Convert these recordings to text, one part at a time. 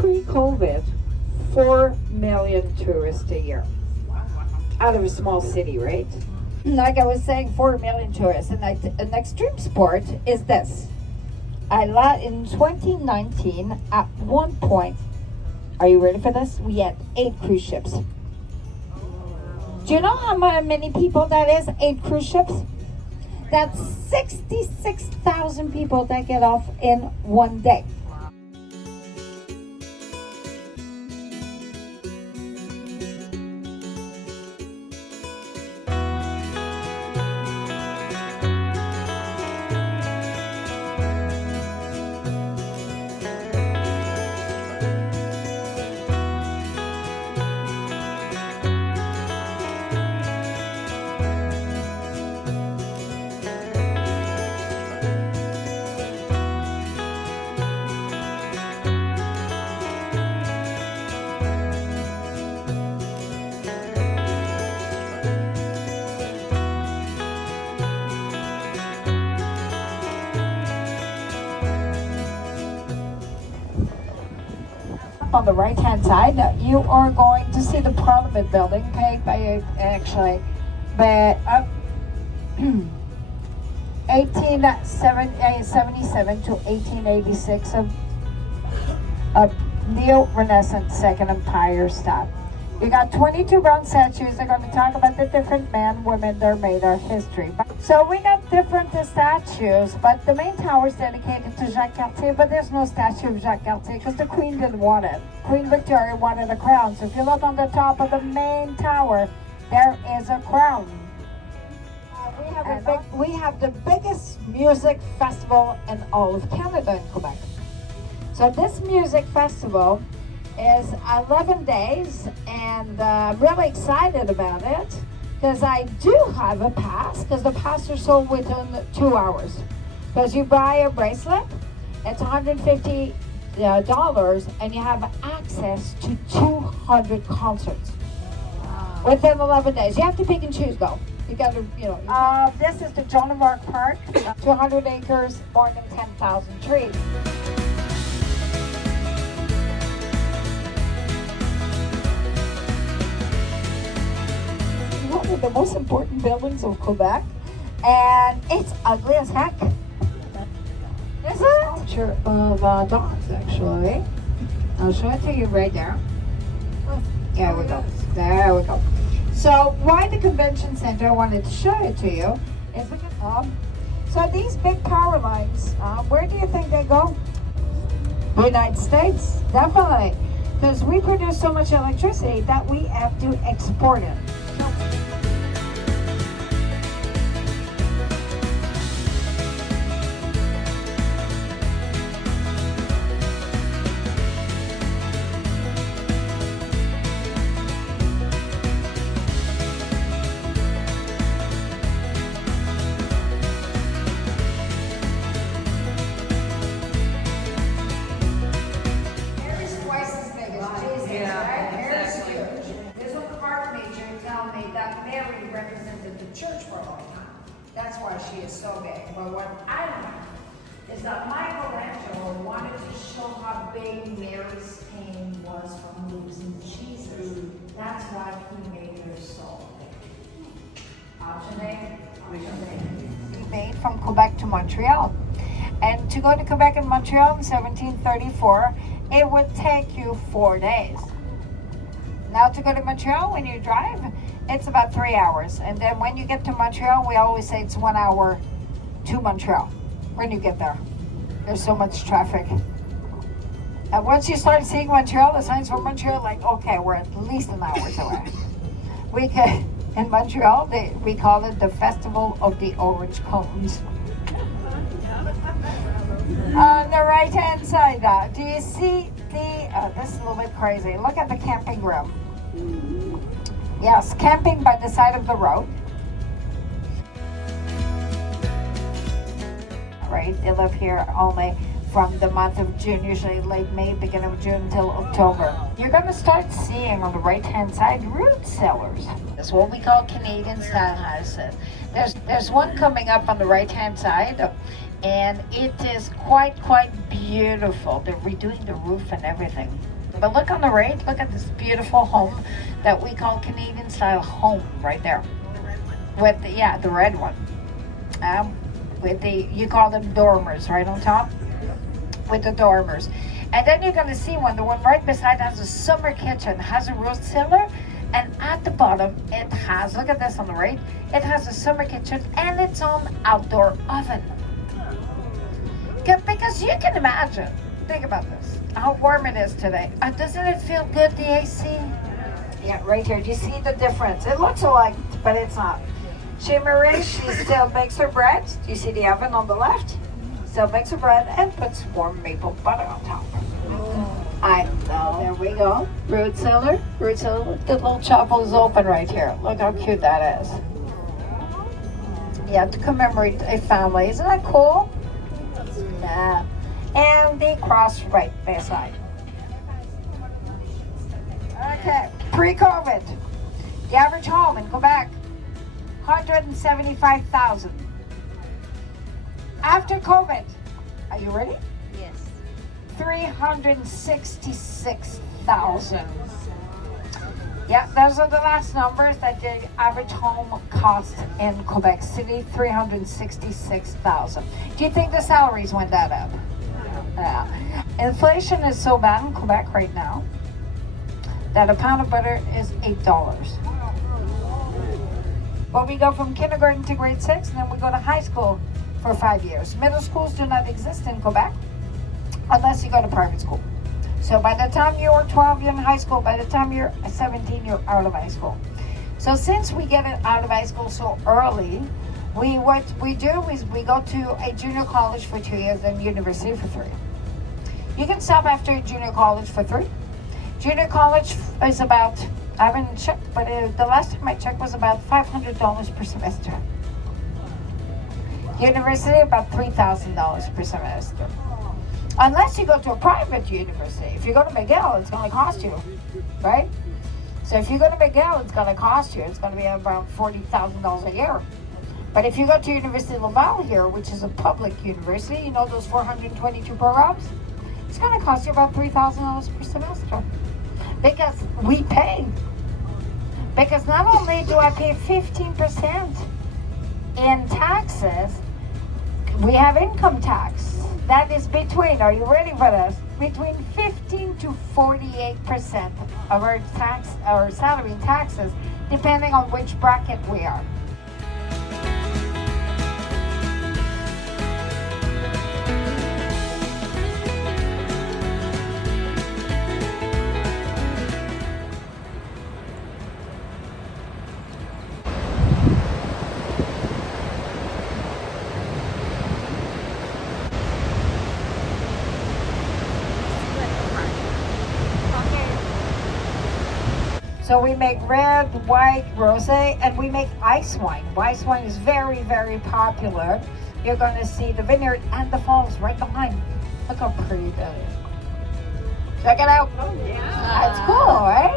Pre-COVID, 4 million tourists a year. Out of a small city, right? Like I was saying, 4 million tourists. And an extreme sport is this. In 2019, at one point, are you ready for this? We had 8 cruise ships. Do you know how many people that is? 8 cruise ships? That's 66,000 people that get off in one day. On the right hand side, you are going to see the Parliament building, paid by but 1877 to 1886 of neo-Renaissance Second Empire style. You got 22 bronze statues. They're going to talk about the different men, women that made our history. So we got different statues, but the main tower is dedicated to Jacques Cartier, but there's no statue of Jacques Cartier because the Queen didn't want it. Queen Victoria wanted a crown. So if you look on the top of the main tower, there is a crown. We have the biggest music festival in all of Canada in Quebec. So this music festival is 11 days, and I'm really excited about it because I do have a pass, because the pass are sold within 2 hours. Because you buy a bracelet, it's $150, and you have access to 200 concerts within 11 days. You have to pick and choose though. You got to, this is the Joan of Arc Park, 200 acres, more than 10,000 trees. One of the most important buildings of Quebec, and it's ugly as heck. Is it? Picture of dogs, actually. I'll show it to you right there. There we go. There we go. So why the convention center, I wanted to show it to you, is because so these big power lines, where do you think they go? The United States, definitely. Because we produce so much electricity that we have to export it. Church for a long time. That's why she is so big. But what I like is that Michelangelo wanted to show how big Mary's pain was from losing Jesus. That's why he made her so big. Option A. He made from Quebec to Montreal. And to go to Quebec and Montreal in 1734, it would take you 4 days. Now to go to Montreal, when you drive, it's about 3 hours. And then when you get to Montreal, we always say it's 1 hour to Montreal when you get there. There's so much traffic. And once you start seeing Montreal, the signs for Montreal, like, okay, we're at least an hour away. In Montreal, we call it the Festival of the Orange Cones. On the right-hand side, do you see this is a little bit crazy. Look at the camping ground. Yes, camping by the side of the road. Right, they live here only from the month of June, usually late May, beginning of June until October. You're going to start seeing on the right-hand side root cellars. That's what we call Canadian style houses. There's one coming up on the right-hand side. and it is quite beautiful. They're redoing the roof and everything. But look on the right, look at this beautiful home that we call Canadian style home right there. With the, yeah, the red one. With the, you call them dormers right on top? With the dormers. And then you're gonna see one, the one right beside has a summer kitchen, has a roast cellar, and at the bottom it has, look at this on the right, it has a summer kitchen and its own outdoor oven. Because you can imagine, think about this, how warm it is today. Doesn't it feel good, the AC? Yeah, right here, do you see the difference? It looks alike, but it's not. Marie, she still makes her bread. Do you see the oven on the left? Still makes her bread and puts warm maple butter on top. I know. There we go. Root cellar. Root cellar. The little chapel is open right here. Look how cute that is. Yeah, to commemorate a family. Isn't that cool? Yeah. And the cross right beside. Okay. Pre-COVID, the average home in Quebec, 175,000. After COVID, are you ready? Yes. 366,000. Yeah, those are the last numbers that the average home cost in Quebec City, 366,000. Do you think the salaries went that up? Yeah. Inflation is so bad in Quebec right now that a pound of butter is $8. But we go from kindergarten to grade 6, and then we go to high school for 5 years. Middle schools do not exist in Quebec unless you go to private school. So by the time you're 12, you're in high school. By the time you're 17, you're out of high school. So since we get it out of high school so early, what we do is we go to a junior college for 2 years and university for 3. You can stop after junior college for 3. Junior college is about, I haven't checked, but the last time I checked was about $500 per semester. University, about $3,000 per semester. Unless you go to a private university. If you go to McGill, it's going to cost you, right? So if you go to McGill, it's going to cost you. It's going to be about $40,000 a year. But if you go to University of Laval here, which is a public university, you know those 422 programs? It's going to cost you about $3,000 per semester. Because we pay. Because not only do I pay 15% in taxes, we have income tax. That is between, are you ready for this? Between 15 to 48% of our tax, our salary and taxes, depending on which bracket we are. So we make red, white, rosé, and we make ice wine. Ice wine is very, very popular. You're going to see the vineyard and the falls right behind. Look how pretty that is. Check it out. Oh, yeah. That's cool, right?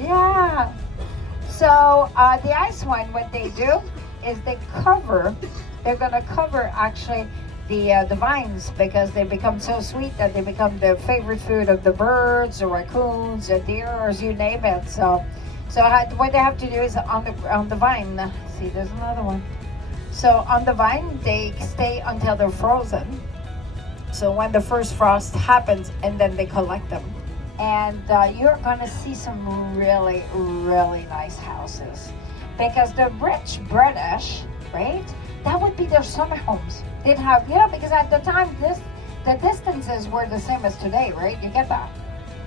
Yeah. So the ice wine, what they do is they're going to cover actually the vines, because they become so sweet that they become the favorite food of the birds, the raccoons, the deers, you name it. So what they have to do is on the vine. See, there's another one. So on the vine, they stay until they're frozen. So when the first frost happens, and then they collect them. And you're going to see some really, really nice houses, because the rich British, right? That would be their summer homes. They'd have, because at the time, the distances were the same as today, right? You get that?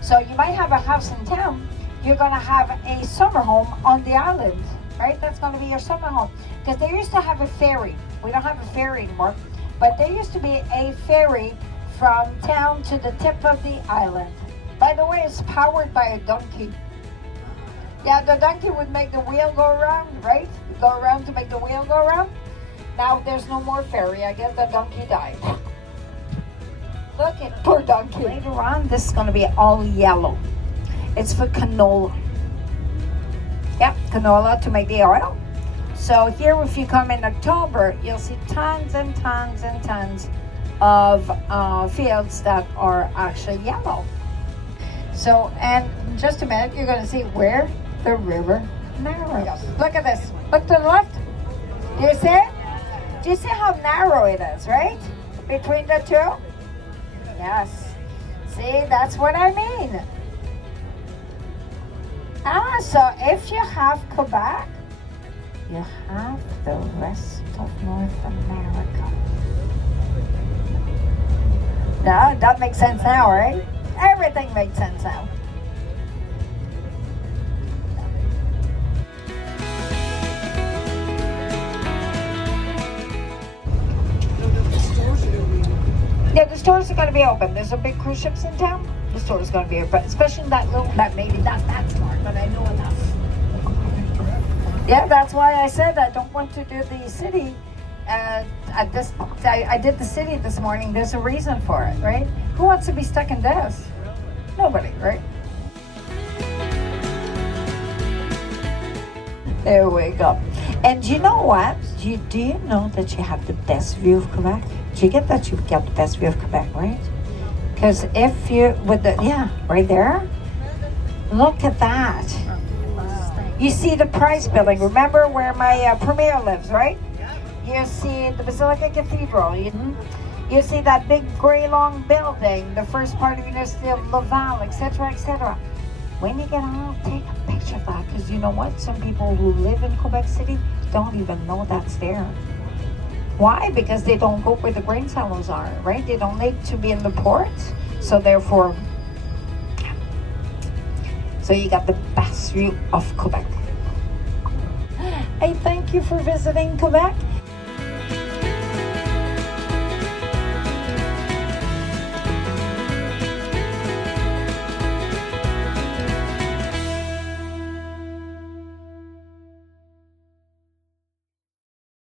So you might have a house in town. You're going to have a summer home on the island, right? That's going to be your summer home. Because they used to have a ferry. We don't have a ferry anymore. But there used to be a ferry from town to the tip of the island. By the way, it's powered by a donkey. Yeah, the donkey would make the wheel go around, right? Go around to make the wheel go around. Now there's no more ferry. I guess the donkey died. Look at poor donkey. Later on, this is going to be all yellow. It's for canola. Yep, canola to make the oil. So here, if you come in October, you'll see tons and tons and tons of fields that are actually yellow. So, and in just a minute, you're going to see where the river narrows. Look at this. Look to the left. Do you see it? Do you see how narrow it is, right? Between the two? Yes. See, that's what I mean. So if you have Quebec, you have the rest of North America. Now, that makes sense now, right? Everything makes sense now. Yeah, the stores are going to be open. There's a big cruise ships in town. The store is going to be open, especially that little, that maybe not that smart, but I know enough. Yeah, that's why I said I don't want to do the city. At this, I did the city this morning. There's a reason for it, right? Who wants to be stuck in this? Nobody, right? There we go. And you know what? Do you know that you have the best view of Quebec? Do you get that you get the best view of Quebec, right? Because if you, with the, yeah, right there. Look at that. You see the Price building. Remember where my premier lives, right? You see the Basilica Cathedral. You see that big gray long building, the first part of University of Laval, etc., etc. When you get out, take a picture of that, because you know what? Some people who live in Quebec City don't even know that's there. Why? Because they don't go where the grain silos are, right? They don't need to be in the port, so therefore, so you got the best view of Quebec. I thank you for visiting Quebec.